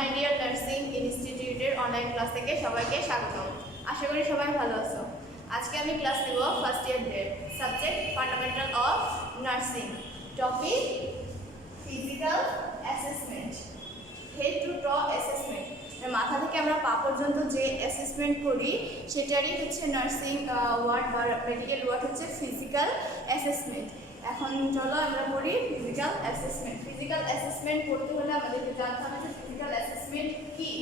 Ideal nursing ইনস্টিটিউটের online class থেকে সবাইকে স্বাগতম। আশা করি সবাই ভালো আছো। আজকে আমি ক্লাস নেব first year subject fundamental of nursing, topic physical assessment, head to ট অ্যাসেসমেন্ট। মাথা থেকে আমরা পা পর্যন্ত যে অ্যাসেসমেন্ট করি সেটারই হচ্ছে নার্সিং ওয়ার্ড বা মেডিকেল ওয়ার্ড হচ্ছে ফিজিক্যাল অ্যাসেসমেন্ট। এখন চলো আমরা পড়ি ফিজিক্যাল অ্যাসেসমেন্ট। ফিজিক্যাল অ্যাসেসমেন্ট করতে হলে আমাদেরকে জানতে হবে যে ফিজিক্যাল অ্যাসেসমেন্ট কি।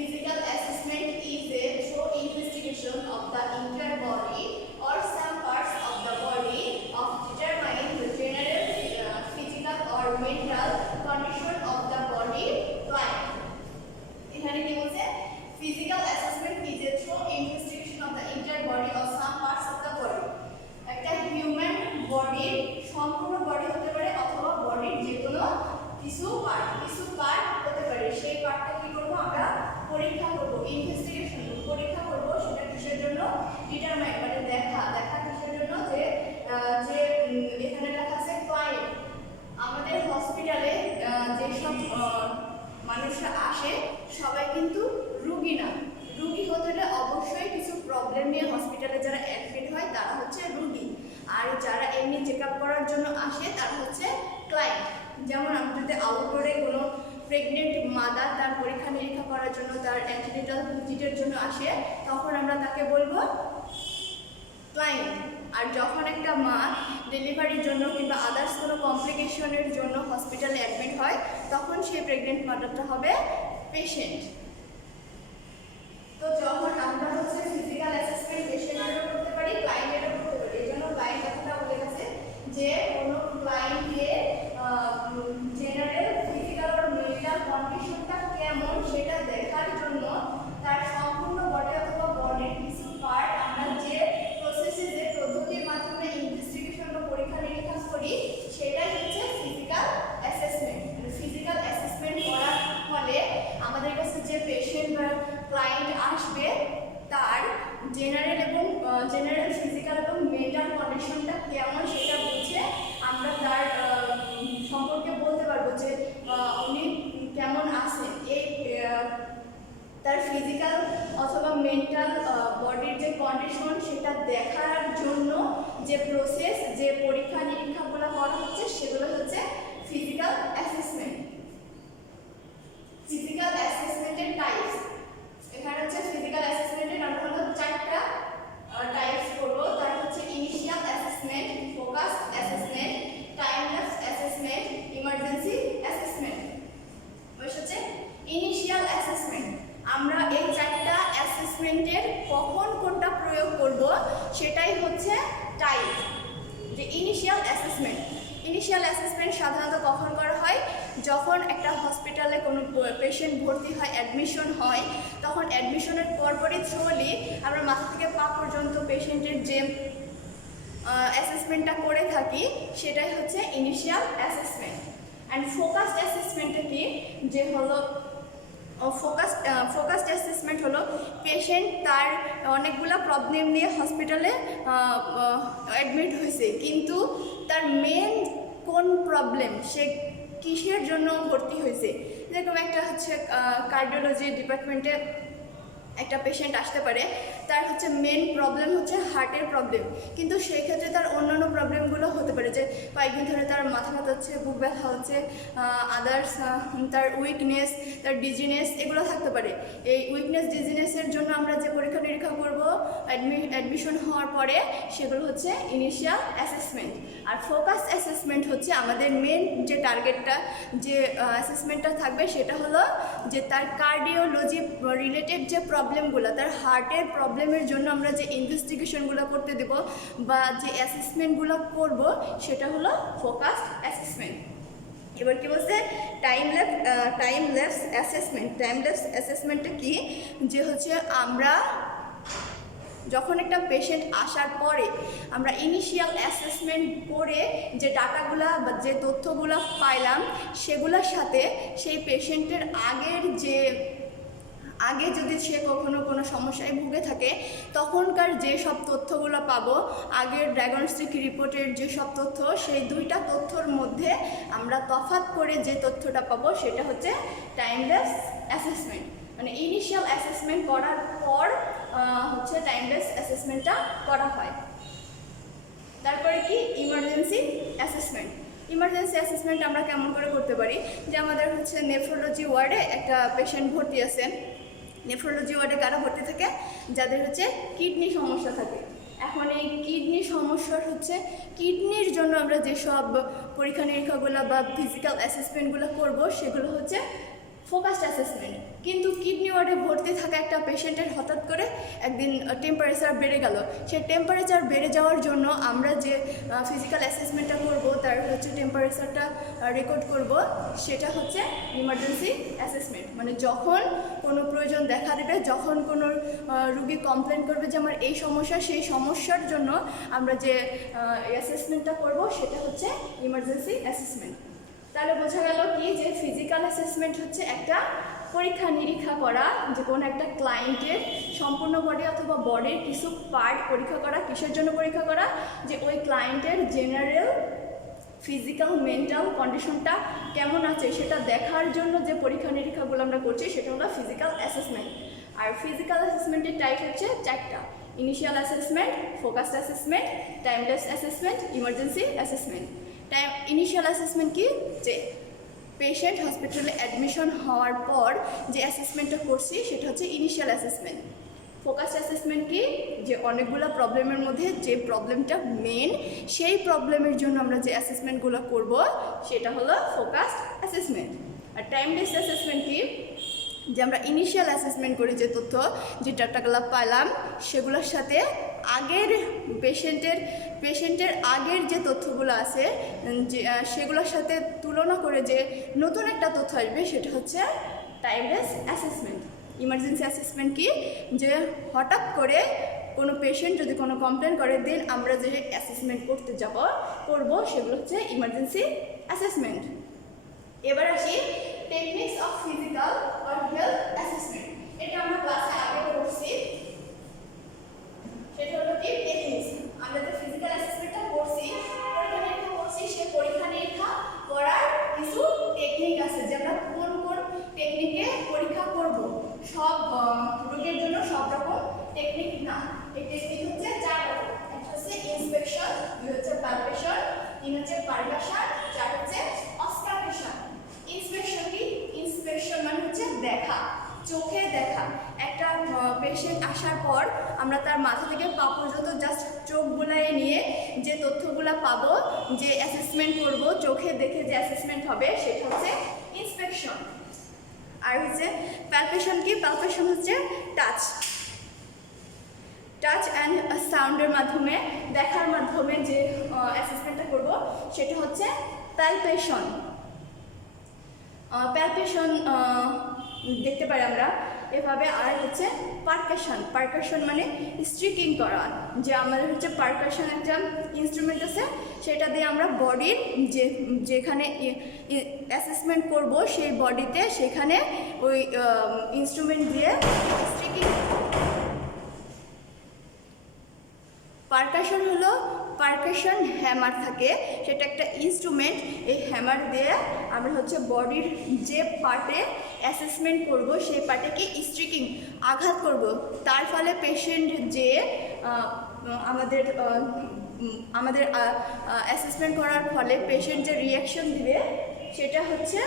Physical assessment is a thorough investigation of the entire body or some parts of the body of determining the general physical or mental condition of the body client. এখানে কি বলছে? Physical assessment is a thorough investigation of the entire body or some parts of the body. একটা human বডির সম্পূর্ণ body হতে পারে অথবা বডির যে কোনো কিছু পার্ট হতে পারে। সেই পার্টটা কি করব? আমরা পরীক্ষা করব, ইনভেস্টিগেশন পরীক্ষা করব। সেটা কিসের জন্য? ডিটারমাইন মানে দেখা কিসের জন্য? যে এখানে লেখা আছে ক্লায়েন্ট। আমাদের হসপিটালে যেসব মানুষরা আসে সবাই কিন্তু রুগী না। রুগী হতে হলে অবশ্যই কিছু প্রবলেম নিয়ে হসপিটালে যারা অ্যাডমিট হয় তারা হচ্ছে রুগী, আর যারা এমনি চেক আপ করার জন্য আসে তারা হচ্ছে ক্লায়েন্ট। যেমন আমরা যদি আউটডোরে কোনো প্রেগনেন্ট মাদার তার পরীক্ষা নিরীক্ষা করার জন্য, তার অ্যান্টিনেটাল ভিজিটের জন্য আসে, তখন আমরা তাকে বলবো ক্লায়েন্ট। আর যখন একটা মা ডেলিভারির জন্য কিংবা আদার্স কোনো কমপ্লিকেশনের জন্য হসপিটালে অ্যাডমিট হয় তখন সেই প্রেগনেন্ট মাদারটা হবে পেশেন্ট। তো যখন আমরা হচ্ছে ফিজিক্যাল অ্যাসেসমেন্ট পেশেন্টেরও করতে পারি, ক্লায়েন্টেরও করতে পারি। এই জন্য ক্লায়েন্ট কথাটা বলে গেছে যে কোনো ক্লায়েন্টের জেনারেল ফিজিক্যাল আর মেন্টাল কন্ডিশনটা কেমন সেটা দেখার জন্য তার সম্পূর্ণ বডি অথবা বডির কিছু পার্ট আমরা যে প্রসেসে যে পদ্ধতির মাধ্যমে ইনভেস্টিগেশন বা পরীক্ষা নিরীক্ষা করি সেটাই হচ্ছে ফিজিক্যাল অ্যাসেসমেন্ট। ফিজিক্যাল অ্যাসেসমেন্ট করার ফলে আমাদের কাছে যে পেশেন্ট বা ক্লায়েন্ট আসবে তার জেনারেল ফিজিক্যাল এবং মেন্টাল কন্ডিশনটা কেমন সেটা বুঝে আমরা তার সম্পর্কে বলতে পারবো যে উনি কেমন আছেন। এই তার ফিজিক্যাল অথবা মেন্টাল বডির যে কন্ডিশন সেটা দেখার জন্য যে প্রসেস, যে পরীক্ষা নিরীক্ষাগুলো করা হচ্ছে সেগুলো হচ্ছে ফিজিক্যাল অ্যাসেসমেন্ট। ফিজিক্যাল অ্যাসেসমেন্টের টাইপস এখানে হচ্ছে ফিজিক্যাল অ্যাসেসমেন্টের আমরা হলো চারটা টাইপস করবো। তার হচ্ছে initial assessment, focus assessment, timeless assessment, emergency assessment. হচ্ছে ইনিশিয়াল অ্যাসেসমেন্ট। আমরা এই চারটা অ্যাসেসমেন্টের কখন কোনটা প্রয়োগ করব সেটাই হচ্ছে টাইপ। যে ইনিশিয়াল অ্যাসেসমেন্ট সাধারণত কখন করা হয়? যখন একটা হসপিটালে কোনো পেশেন্ট ভর্তি হয়, অ্যাডমিশন হয়, তখন অ্যাডমিশনের পরপরই থ্রুলি আমরা মাথা থেকে পা পর্যন্ত পেশেন্টের যে অ্যাসেসমেন্টটা করে থাকি সেটাই হচ্ছে ইনিশিয়াল অ্যাসেসমেন্ট। অ্যান্ড ফোকাসড অ্যাসেসমেন্টটা কি? যে হলো ফোকাসড অ্যাসেসমেন্ট হলো পেশেন্ট তার অনেকগুলো প্রবলেম নিয়ে হসপিটালে অ্যাডমিট হয়েছে, কিন্তু তার মেন কোন প্রবলেম, সে কিসের জন্য ভর্তি হয়েছে। যেরকম একটা হচ্ছে কার্ডিওলজি ডিপার্টমেন্টে একটা পেশেন্ট আসতে পারে, তার হচ্ছে মেন প্রবলেম হচ্ছে হার্টের প্রবলেম, কিন্তু সেই ক্ষেত্রে তার অন্যান্য প্রবলেমগুলো হতে পারে যে কয়েকদিন ধরে তার মাথা ব্যথা হচ্ছে, বুক ব্যথা হচ্ছে, আদার্স তার উইকনেস, তার ডিজিনেস এগুলো থাকতে পারে। এই উইকনেস ডিজিনেসের জন্য আমরা যে পরীক্ষা নিরীক্ষা করবো অ্যাডমিশন হওয়ার পরে সেগুলো হচ্ছে ইনিশিয়াল অ্যাসেসমেন্ট। আর ফোকাস অ্যাসেসমেন্ট হচ্ছে আমাদের মেন যে টার্গেটটা, যে অ্যাসেসমেন্টটা থাকবে সেটা হলো যে তার কার্ডিওলজি রিলেটেড যে প্রবলেমগুলো, তার হার্টের প্রবলেমের জন্য আমরা যে ইনভেস্টিগেশনগুলো করতে দেব বা যে অ্যাসেসমেন্টগুলো করব সেটা হলো ফোকাসড অ্যাসেসমেন্ট। এবার কি বলছে? টাইমলেস অ্যাসেসমেন্টটা কি? যে হচ্ছে আমরা যখন একটা পেশেন্ট আসার পরে আমরা ইনিশিয়াল অ্যাসেসমেন্ট করে যে ডাটাগুলো বা যে তথ্যগুলো পাইলাম সেগুলোর সাথে সেই পেশেন্টের আগের যে আগে যদি সে কখনো কোনো সমস্যায় ভুগে থাকে তখনকার যে সব তথ্যগুলো পাবো, আগের ডায়াগনস্টিক রিপোর্টের যে সব তথ্য, সেই দুইটা তথ্যর মধ্যে আমরা তফাৎ করে যে তথ্যটা পাবো সেটা হচ্ছে টাইমলেস অ্যাসেসমেন্ট। মানে ইনিশিয়াল অ্যাসেসমেন্ট করার পর হচ্ছে টাইমলেস অ্যাসেসমেন্টটা করা হয়। তারপরে কি ইমার্জেন্সি অ্যাসেসমেন্ট। ইমার্জেন্সি অ্যাসেসমেন্ট আমরা কেমন করে করতে পারি, যে আমাদের হচ্ছে নেফ্রোলজি ওয়ার্ডে একটা পেশেন্ট ভর্তি আছেন। নেফ্রোলজি ওয়ার্ডে কারা ভর্তি থাকে, যাদের হচ্ছে কিডনি সমস্যা থাকে। এখন এই কিডনি সমস্যার হচ্ছে কিডনির জন্য আমরা যেসব পরীক্ষা নিরীক্ষাগুলো বা ফিজিক্যাল অ্যাসেসমেন্টগুলো করব সেগুলো হচ্ছে ফোকাসড অ্যাসেসমেন্ট। কিন্তু কিডনি ওয়ার্ডে ভর্তি থাকা একটা পেশেন্টের হঠাৎ করে একদিন টেম্পারেচার বেড়ে গেল, সেই টেম্পারেচার বেড়ে যাওয়ার জন্য আমরা যে ফিজিক্যাল অ্যাসেসমেন্টটা করব তার হচ্ছে টেম্পারেচারটা রেকর্ড করব, সেটা হচ্ছে ইমার্জেন্সি অ্যাসেসমেন্ট। মানে যখন কোনো প্রয়োজন দেখা দেবে, যখন কোনো রুগী কমপ্লেন করবে যে আমার এই সমস্যা, সেই সমস্যার জন্য আমরা যে অ্যাসেসমেন্টটা করব সেটা হচ্ছে ইমার্জেন্সি অ্যাসেসমেন্ট। তাহলে বোঝা গেল কি, যে ফিজিক্যাল অ্যাসেসমেন্ট হচ্ছে একটা পরীক্ষা নিরীক্ষা করা, যে কোনো একটা ক্লায়েন্টের সম্পূর্ণ বডি অথবা বডির কিছু পার্ট পরীক্ষা করা। কিসের জন্য পরীক্ষা করা, যে ওই ক্লায়েন্টের জেনারেল ফিজিক্যাল মেন্টাল কন্ডিশনটা কেমন আছে সেটা দেখার জন্য যে পরীক্ষা নিরীক্ষাগুলো আমরা করছি সেটা হলো ফিজিক্যাল অ্যাসেসমেন্ট। আর ফিজিক্যাল অ্যাসেসমেন্টের টাইপ হচ্ছে চারটা: initial assessment, focused assessment, timeless assessment, emergency assessment. Initial assessment কি, যে পেশেন্ট হসপিটালে অ্যাডমিশন হওয়ার পর যে অ্যাসেসমেন্টটা করছি সেটা হচ্ছে ইনিশিয়াল অ্যাসেসমেন্ট। ফোকাসড অ্যাসেসমেন্ট কি, যে অনেকগুলো প্রবলেমের মধ্যে যে প্রবলেমটা মেন, সেই প্রবলেমের জন্য আমরা যে অ্যাসেসমেন্টগুলো করব সেটা হলো ফোকাসড অ্যাসেসমেন্ট। আর টাইমলেস অ্যাসেসমেন্ট কি, যে আমরা ইনিশিয়াল অ্যাসেসমেন্ট করে যে তথ্য, যে ডাটাগুলো পাইলাম সেগুলোর সাথে আগের পেশেন্টের আগের যে তথ্যগুলো আছে যে সেগুলোর সাথে তুলনা করে যে নতুন একটা তথ্য আসবে সেটা হচ্ছে টাইমলেস অ্যাসেসমেন্ট। ইমার্জেন্সি অ্যাসেসমেন্ট কি, যে হঠাৎ করে কোনো পেশেন্ট যদি কোনো কমপ্লেন করে, দেন আমরা যে অ্যাসেসমেন্ট করব সেগুলো হচ্ছে ইমার্জেন্সি অ্যাসেসমেন্ট। এবার আসি techniques of physical or health assessment. এটা আমরা ক্লাসে আগে করছি, সেটা হলো কি টেকনিক্স। আমরা যে ফিজিক্যাল অ্যাসেসমেন্টটা করছি, পরীক্ষা নিরীক্ষা করছি, সেই পরীক্ষা নিরীক্ষা করার কিছু টেকনিক আছে, যে আমরা কোন কোন টেকনিকে পরীক্ষা করব। সব রোগের জন্য সব রকম টেকনিক না, এই টেকনিক হচ্ছে চার রকম। একটা হচ্ছে ইন্সপেকশন, দুই হচ্ছে পালপেশন, তিন হচ্ছে পারকাশন, চার হচ্ছে অস্কালপেশন। ইন্সপেকশন কি, ইন্সপেকশন মানে হচ্ছে দেখা, চোখে দেখা। একটা পেশেন্ট আসার পর আমরা তার মাথা থেকে পা পর্যন্ত জাস্ট চোখ বুলাইয়ে নিয়ে যে তথ্যগুলো পাবো, যে অ্যাসেসমেন্ট করব, চোখে দেখে যে অ্যাসেসমেন্ট হবে সেটা হচ্ছে ইন্সপেকশন। আর হচ্ছে প্যালপেশন কি, প্যালপেশন হচ্ছে টাচ অ্যান্ড সাউন্ডের মাধ্যমে, দেখার মাধ্যমে যে অ্যাসেসমেন্টটা করব সেটা হচ্ছে প্যালপেশন। দেখতে পারি আমরা এভাবে। আর হচ্ছে পারকাশন মানে স্ট্রিকিং করা, যে আমাদের হচ্ছে পারকাশন একটা ইনস্ট্রুমেন্ট আছে, সেটা দিয়ে আমরা বডির যেখানে অ্যাসেসমেন্ট করব সেই বডিতে সেখানে ওই ইনস্ট্রুমেন্ট দিয়ে স্ট্রিকিং। পারকাশন হলো, পারকাশন হ্যামার থাকে, সেটা একটা ইনস্ট্রুমেন্ট। এই হ্যামার দিয়ে আমরা হচ্ছে বডির যে পার্টে অ্যাসেসমেন্ট করব সেই পার্টে স্ট্রিকিং আঘাত করব, তার ফলে পেশেন্ট যে আমাদের অ্যাসেসমেন্ট করার ফলে পেশেন্ট যে রিয়াকশন দিবে সেটা হচ্ছে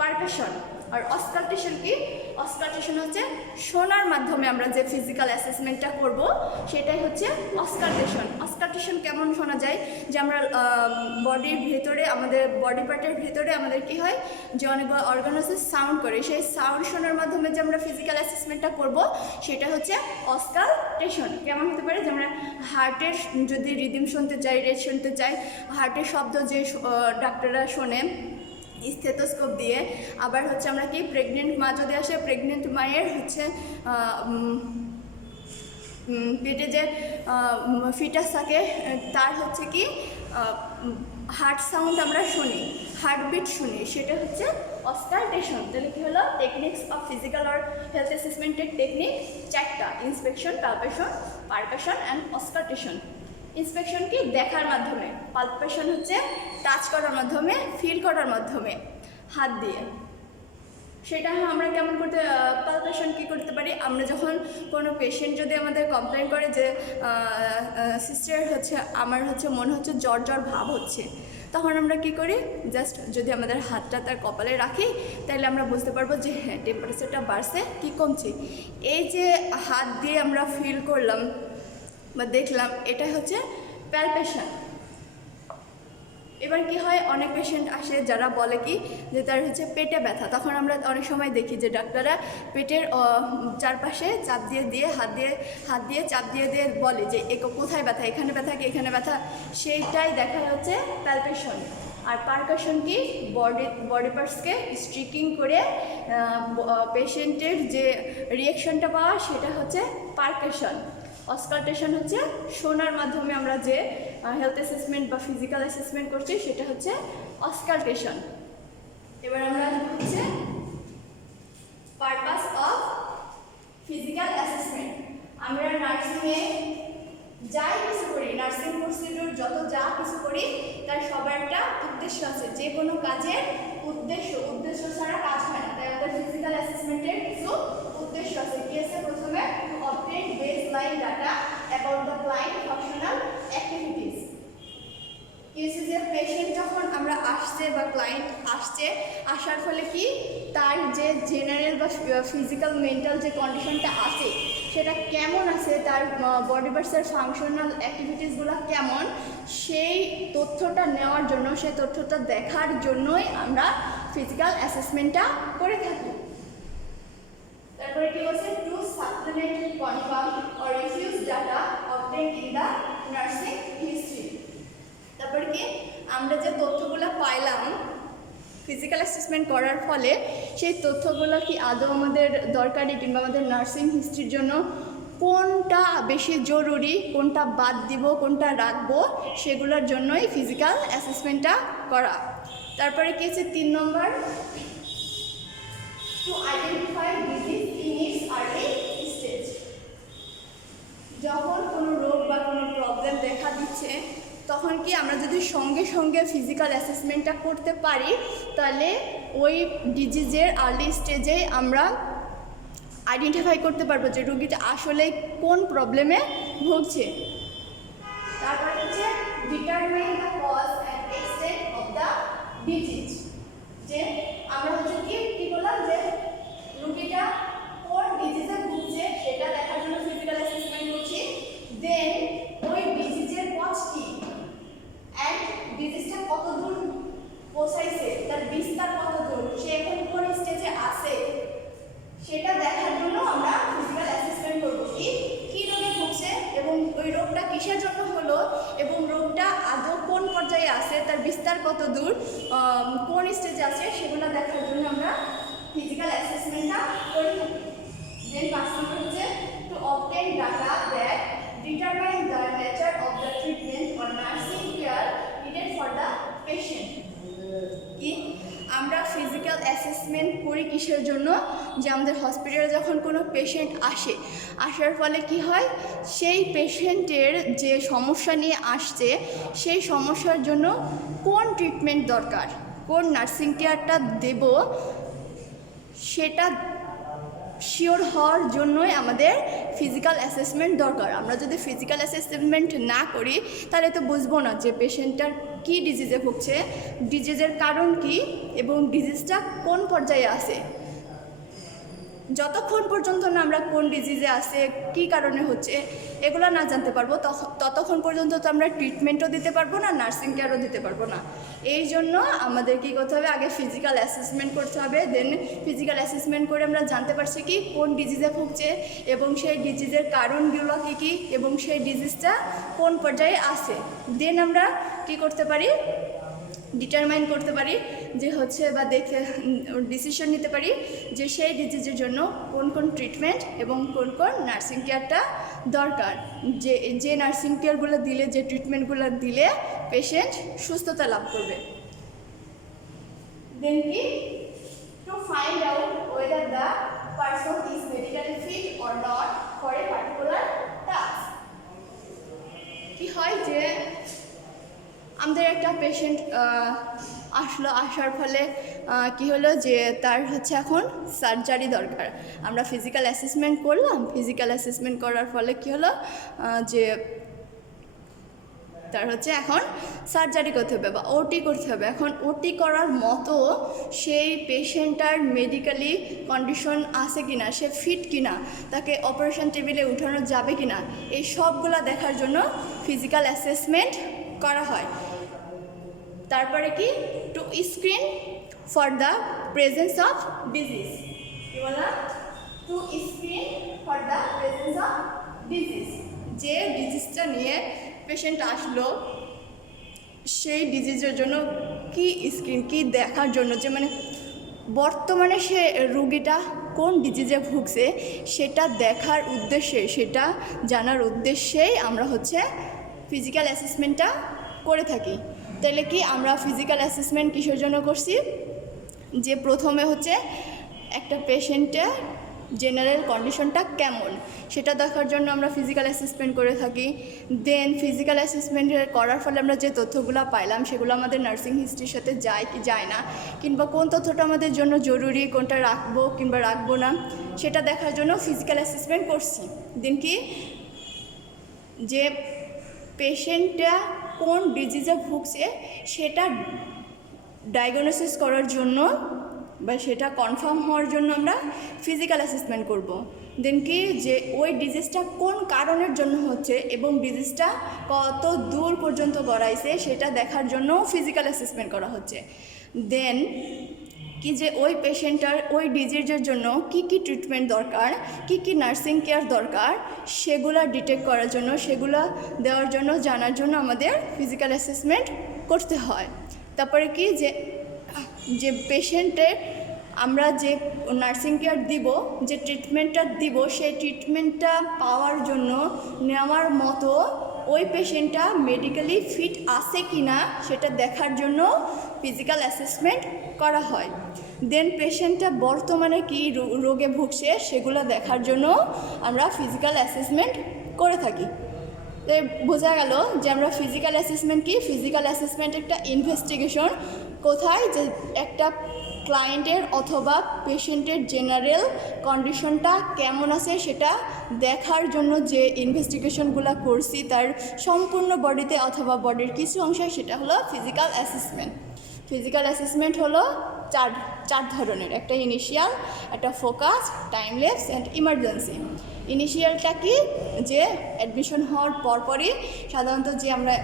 পারকাশন। আর অস্কালটেশন কি, অস্কালটেশন হচ্ছে শোনার মাধ্যমে আমরা যে ফিজিক্যাল অ্যাসেসমেন্টটা করব সেটাই হচ্ছে অস্কালটেশন। অস্কালটেশন কেমন শোনা যায়, যে আমরা বডির ভেতরে, আমাদের বডি পার্টের ভেতরে আমাদের কি হয়, যে অনেকগুলো অর্গান আছে সাউন্ড করে, সেই সাউন্ড শোনার মাধ্যমে যে আমরা ফিজিক্যাল অ্যাসেসমেন্টটা করব সেটা হচ্ছে অস্কালটেশন। কেমন হতে পারে, যে আমরা হার্টের যদি রিদিম শুনতে চাই, রেট শুনতে চাই, হার্টের শব্দ যে ডাক্তাররা শোনে স্টেথোস্কোপ দিয়ে। আবার হচ্ছে আমরা কি, প্রেগনেন্ট মা যদি আসে, প্রেগনেন্ট মায়ের হচ্ছে পেটে যে ফিটাস থাকে তার হচ্ছে কি হার্ট সাউন্ড আমরা শুনি, হার্টবিট শুনি, সেটা হচ্ছে অস্কালটেশন। তাহলে কী হলো? টেকনিক্স অফ ফিজিক্যাল আর হেলথ অ্যাসেসমেন্টের টেকনিক চারটা: inspection, palpation, percussion and auscultation. Inspection কি? দেখার মাধ্যমে। পালপেশন হচ্ছে টাচ করার মাধ্যমে, ফিল করার মাধ্যমে, হাত দিয়ে। সেটা আমরা কেমন করতে, পালপেশন কী করতে পারি? আমরা যখন কোনো পেশেন্ট যদি আমাদের কমপ্লেন করে যে সিস্টার হচ্ছে আমার হচ্ছে মনে হচ্ছে জ্বর জ্বর ভাব হচ্ছে, তখন আমরা কি করি? জাস্ট যদি আমাদের হাতটা তার কপালে রাখি, তাহলে আমরা বুঝতে পারবো যে হ্যাঁ টেম্পারেচারটা বাড়ছে কি কমছে। এই যে হাত দিয়ে আমরা ফিল করলাম বা দেখলাম, এটা হচ্ছে প্যালপেশন। এবার কি হয়, অনেক পেশেন্ট আসে যারা বলে কি যে তার হচ্ছে পেটে ব্যথা, তখন আমরা অনেক সময় দেখি যে ডাক্তাররা পেটের চারপাশে চাপ দিয়ে হাত দিয়ে চাপ দিয়ে বলে যে কোথায় ব্যথা, এখানে ব্যথা কি এখানে ব্যথা, সেইটাই দেখা হচ্ছে প্যালপেশন। আর পারকাশন কি? বডি পার্টসকে স্ট্রিকিং করে পেশেন্টের যে রিয়াকশনটা পাওয়া, সেটা হচ্ছে পারকাশন। অস্কালটেশন হচ্ছে শোনার মাধ্যমে আমরা যে হেলথ অ্যাসেসমেন্ট বা ফিজিক্যাল অ্যাসেসমেন্ট করছি, সেটা হচ্ছে অস্কালটেশন। এবার আমরা হচ্ছে পারপাস অফ ফিজিক্যাল অ্যাসেসমেন্ট। আমরা নার্সিংয়ে যাই কিছু করি, নার্সিং প্রসিডিউর যত যা কিছু করি, তার সবার একটা উদ্দেশ্য আছে। যে কোনো কাজের উদ্দেশ্য ছাড়া কাজ হয় না। তাই আমাদের ফিজিক্যাল অ্যাসেসমেন্টের কিছু উদ্দেশ্য আছে। কি আছে? প্রথমে obtain baseline data about the client functional activities. ইউসি যে পেশেন্ট যখন আমরা আসছে বা ক্লায়েন্ট আসছে, আসার ফলে কি তার যে জেনারেল বা ফিজিক্যাল মেন্টাল যে কন্ডিশনটা আছে সেটা কেমন আছে, তার বডি পার্টসের ফাংশনাল অ্যাক্টিভিটিসগুলো কেমন, সেই তথ্যটা নেওয়ার জন্য, সেই তথ্যটা দেখার জন্যই আমরা ফিজিক্যাল অ্যাসেসমেন্টটা করে থাকি। তারপরে কি বলছে? To supplement, confirm or refuse data obtained in the nursing history. তারপরে কি আমরা যে তথ্যগুলো পাইলাম ফিজিক্যাল অ্যাসেসমেন্ট করার ফলে, সেই তথ্যগুলো কি আদৌ আমাদের দরকারি, কিংবা আমাদের নার্সিং হিস্ট্রির জন্য কোনটা বেশি জরুরি, কোনটা বাদ দিব, কোনটা রাখবো, সেগুলোর জন্যই ফিজিক্যাল অ্যাসেসমেন্টটা করা। তারপরে কি হচ্ছে 3 নম্বর, to identify disease in its early stage. যখন কোনো রোগ বা কোনো প্রবলেম দেখা দিচ্ছে, তখন কি আমরা যদি সঙ্গে সঙ্গে ফিজিক্যাল অ্যাসেসমেন্টটা করতে পারি, তাহলে ওই ডিজিজের আর্লি স্টেজে আমরা আইডেন্টিফাই করতে পারবো যে রোগীটা আসলে কোন প্রবলেমে ভুগছে। তারপরে হচ্ছে determine the cause and extent of the disease. যে আমরা হচ্ছে কি বললাম যে রোগীটা কোন ডিজিজে ভুগছে সেটা দেখার জন্য ফিজিক্যাল অ্যাসেসমেন্ট করছি। দেন ওই ডিজিজের কজ কি অ্যান্ড ডিজিজটা কত দূর পৌঁছাইছে, তার বিস্তার কত দূর, সে এখন কোন স্টেজে আছে, সেটা দেখার জন্য আমরা ফিজিক্যাল অ্যাসেসমেন্ট করব। কি রোগে ভুগছে এবং ওই রোগটা কিসের জন্য হলো, এবং রোগটা আদৌ কোন পর্যায়ে আছে, তার বিস্তার কত দূর, কোন স্টেজে আছে, সেগুলো দেখার জন্য আমরা ফিজিক্যাল অ্যাসেসমেন্টটা করে থাকি। দেন 5 নম্বর হচ্ছে two obtain data that determine the nature of the treatment or nursing care needed for the patient. কি আমরা ফিজিক্যাল অ্যাসেসমেন্ট করি কিসের জন্য? যে আমাদের হসপিটালে যখন কোনো পেশেন্ট আসে, আসার ফলে কি হয়, সেই পেশেন্টের যে সমস্যা নিয়ে আসছে, সেই সমস্যার জন্য কোন ট্রিটমেন্ট দরকার, কোন নার্সিং কেয়ারটা দেব, সেটা শিওর হওয়ার জন্যই আমাদের ফিজিক্যাল অ্যাসেসমেন্ট দরকার। আমরা যদি ফিজিক্যাল অ্যাসেসমেন্ট না করি, তাহলে তো বুঝবো না যে পেশেন্টটার কী ডিজিজে ভুগছে, ডিজিজের কারণ কি, এবং ডিজিজটা কোন পর্যায়ে আছে। যতক্ষণ পর্যন্ত না আমরা কোন ডিজিজে আছে, কী কারণে হচ্ছে, এগুলো না জানতে পারবো, ততক্ষণ পর্যন্ত তো আমরা ট্রিটমেন্টও দিতে পারবো না, নার্সিং কেয়ারও দিতে পারবো না। এই জন্য আমাদের কী করতে হবে, আগে ফিজিক্যাল অ্যাসেসমেন্ট করতে হবে। দেন ফিজিক্যাল অ্যাসেসমেন্ট করে আমরা জানতে পারছি কি কোন ডিজিজে ভুগছে, এবং সেই ডিজিজের কারণগুলো কী কী, এবং সেই ডিজিজটা কোন পর্যায়ে আছে। দেন আমরা কী করতে পারি, ডিটারমাইন করতে পারি যে হচ্ছে বা দেখে ডিসিশন নিতে পারি যে সেই ডিজিজের জন্য কোন কোন ট্রিটমেন্ট এবং কোন কোন নার্সিং কেয়ারটা দরকার, যে নার্সিং কেয়ারগুলো দিলে, যে ট্রিটমেন্টগুলো দিলে পেশেন্ট সুস্থতা লাভ করবে। দেন কি, to find out whether the person is medically fit or not for a particular task. কি হয় যে আমাদের একটা পেশেন্ট আসার ফলে কি হলো যে তার হচ্ছে এখন সার্জারি দরকার। আমরা ফিজিক্যাল অ্যাসেসমেন্ট করলাম, ফিজিক্যাল অ্যাসেসমেন্ট করার ফলে কি হলো যে তার হচ্ছে এখন সার্জারি করতে হবে বা ওটি করতে হবে। এখন ওটি করার মতো সেই পেশেন্টটার মেডিকেলি কন্ডিশন আছে কিনা, সে ফিট কিনা, তাকে অপারেশন টেবিলে উঠানো যাবে কিনা, এই সবগুলো দেখার জন্য ফিজিক্যাল অ্যাসেসমেন্ট করা হয়। তারপরে কি, to screen for the presence of disease. কি বললাম? To screen for the presence of disease. যে ডিজিজটা নিয়ে পেশেন্ট আসলো সেই ডিজিজের জন্য কি স্ক্রিন, কি দেখার জন্য, যে মানে বর্তমানে সে রুগীটা কোন ডিজিজে ভুগছে সেটা দেখার উদ্দেশ্যে, সেটা জানার উদ্দেশ্যেই আমরা হচ্ছে ফিজিক্যাল অ্যাসেসমেন্টটা করে থাকি। তাহলে কি আমরা ফিজিক্যাল অ্যাসেসমেন্ট কিসের জন্য করছি? যে প্রথমে হচ্ছে একটা পেশেন্টের জেনারেল কন্ডিশনটা কেমন সেটা দেখার জন্য আমরা ফিজিক্যাল অ্যাসেসমেন্ট করে থাকি। দেন ফিজিক্যাল অ্যাসেসমেন্ট করার ফলে আমরা যে তথ্যগুলো পাইলাম সেগুলো আমাদের নার্সিং হিস্ট্রির সাথে যায় কি যায় না, কিংবা কোন তথ্যটা আমাদের জন্য জরুরি, কোনটা রাখবো কিংবা রাখবো না, সেটা দেখার জন্য ফিজিক্যাল অ্যাসেসমেন্ট করছি। দেন কি, যে পেশেন্টটা কোন ডিজিজে ভুগছে সেটা ডায়াগনোসিস করার জন্য বা সেটা কনফার্ম হওয়ার জন্য আমরা ফিজিক্যাল অ্যাসেসমেন্ট করব। দেন কি, যে ওই ডিজিজটা কোন কারণের জন্য হচ্ছে এবং ডিজিজটা কত দূর পর্যন্ত গড়াইছে সেটা দেখার জন্য ফিজিক্যাল অ্যাসেসমেন্ট করা হচ্ছে। দেন কি, যে ওই পেশেন্টটার ওই ডিজিজের জন্য কি কি ট্রিটমেন্ট দরকার, কি কি নার্সিং কেয়ার দরকার, সেগুলো ডিটেক্ট করার জন্য, সেগুলো দেওয়ার জন্য, জানার জন্য আমাদের ফিজিক্যাল অ্যাসেসমেন্ট করতে হয়। তারপরে কি, যে পেশেন্টের আমরা যে নার্সিং কেয়ার দিব, যে ট্রিটমেন্টটা দিব, সেই ট্রিটমেন্টটা পাওয়ার জন্য নেওয়ার মতো ওই পেশেন্টটা মেডিকেলি ফিট আছে কি না সেটা দেখার জন্য ফিজিক্যাল অ্যাসেসমেন্ট করা হয়। দেন পেশেন্টটা বর্তমানে কি রোগে ভুগছে সেগুলো দেখার জন্য আমরা ফিজিক্যাল অ্যাসেসমেন্ট করে থাকি। তো বোঝা গেল যে আমরা ফিজিক্যাল অ্যাসেসমেন্ট কি, ফিজিক্যাল অ্যাসেসমেন্ট একটা ইনভেস্টিগেশন, কোথায় যে একটা ক্লায়েন্টের অথবা পেশেন্টের জেনারেল কন্ডিশনটা কেমন আছে সেটা দেখার জন্য যে ইনভেস্টিগেশনগুলো করছি তার সম্পূর্ণ বডিতে অথবা বডির কিছু অংশে, সেটা হলো ফিজিক্যাল অ্যাসেসমেন্ট। ফিজিক্যাল অ্যাসেসমেন্ট হলো চার ধরনের, একটা ইনিশিয়াল, একটা ফোকাস, টাইমলেস অ্যান্ড ইমার্জেন্সি। ইনিশিয়ালটা কি, যে অ্যাডমিশন হওয়ার পরপরই সাধারণত যে আমরা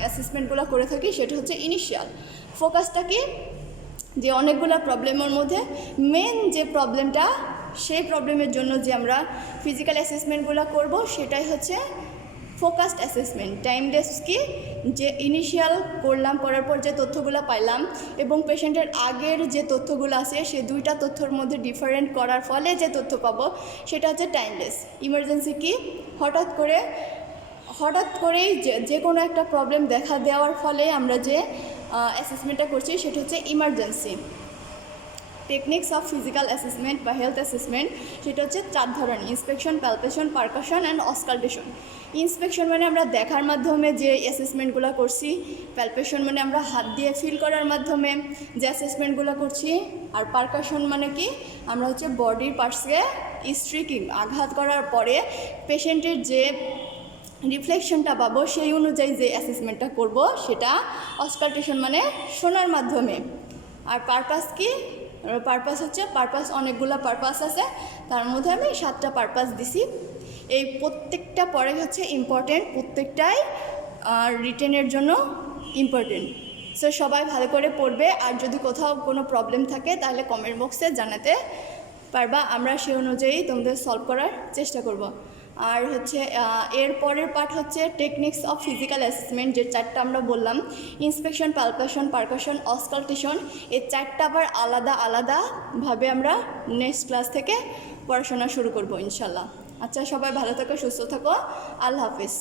অ্যাসেসমেন্টগুলো করে থাকি সেটা হচ্ছে ইনিশিয়াল। ফোকাসটা কি, যে অনেকগুলো প্রবলেমের মধ্যে মেন যে প্রবলেমটা, সেই প্রবলেমের জন্য যে আমরা ফিজিক্যাল অ্যাসেসমেন্টগুলো করব সেটাই হচ্ছে ফোকাসড অ্যাসেসমেন্ট। টাইমলেস কি, যে ইনিশিয়াল করলাম, করার পর যে তথ্যগুলো পাইলাম এবং পেশেন্টের আগের যে তথ্যগুলো আছে সে দুইটা তথ্যর মধ্যে ডিফারেন্ট করার ফলে যে তথ্য পাবো সেটা হচ্ছে টাইমলেস। ইমার্জেন্সি কি, হঠাৎ করেই যে কোনো একটা প্রবলেম দেখা দেওয়ার ফলে আমরা যে অ্যাসেসমেন্টটা করছি সেটা হচ্ছে emergency. Techniques of physical assessment বা হেলথ অ্যাসেসমেন্ট সেটা হচ্ছে চার ধরনের: inspection, palpation, percussion and auscultation. Inspection মানে আমরা দেখার মাধ্যমে যে অ্যাসেসমেন্টগুলো করছি, পালপেশন মানে আমরা হাত দিয়ে ফিল করার মাধ্যমে যে অ্যাসেসমেন্টগুলো করছি, আর পারকাশন মানে কি, আমরা হচ্ছে বডির পার্টসকে স্ট্রিকিং, আঘাত করার পরে পেশেন্টের যে রিফ্লেকশনটা পাবো সেই অনুযায়ী যে অ্যাসেসমেন্টটা করব সেটা অসকালটেশন মানে শোনার মাধ্যমে। আর পারপাস কি, পারপাস অনেকগুলো পারপাস আছে, তার মধ্যে আমি 7টা পারপাস দিছি। এই প্রত্যেকটা পরে হচ্ছে ইম্পর্টেন্ট, প্রত্যেকটাই রিটেনের জন্য ইম্পর্টেন্ট। সো সবাই ভালো করে পড়বে, আর যদি কোথাও কোনো প্রবলেম থাকে তাহলে কমেন্ট বক্সে জানাতে পারবা, আমরা সেই অনুযায়ী তোমাদের সলভ করার চেষ্টা করব। আর হচ্ছে এর পরের পার্ট হচ্ছে টেকনিক্স অফ ফিজিক্যাল অ্যাসেসমেন্ট, যে চারটা আমরা বললাম, ইন্সপেকশন, পালপেশন, পারকাশন, অসকাল্টেশন। এই চারটা আবার আলাদা আলাদাভাবে আমরা নেক্সট ক্লাস থেকে পড়াশোনা শুরু করব ইনশাল্লাহ। আচ্ছা, সবাই ভালো থাকো, সুস্থ থাকো, আল্লাহ হাফিজ।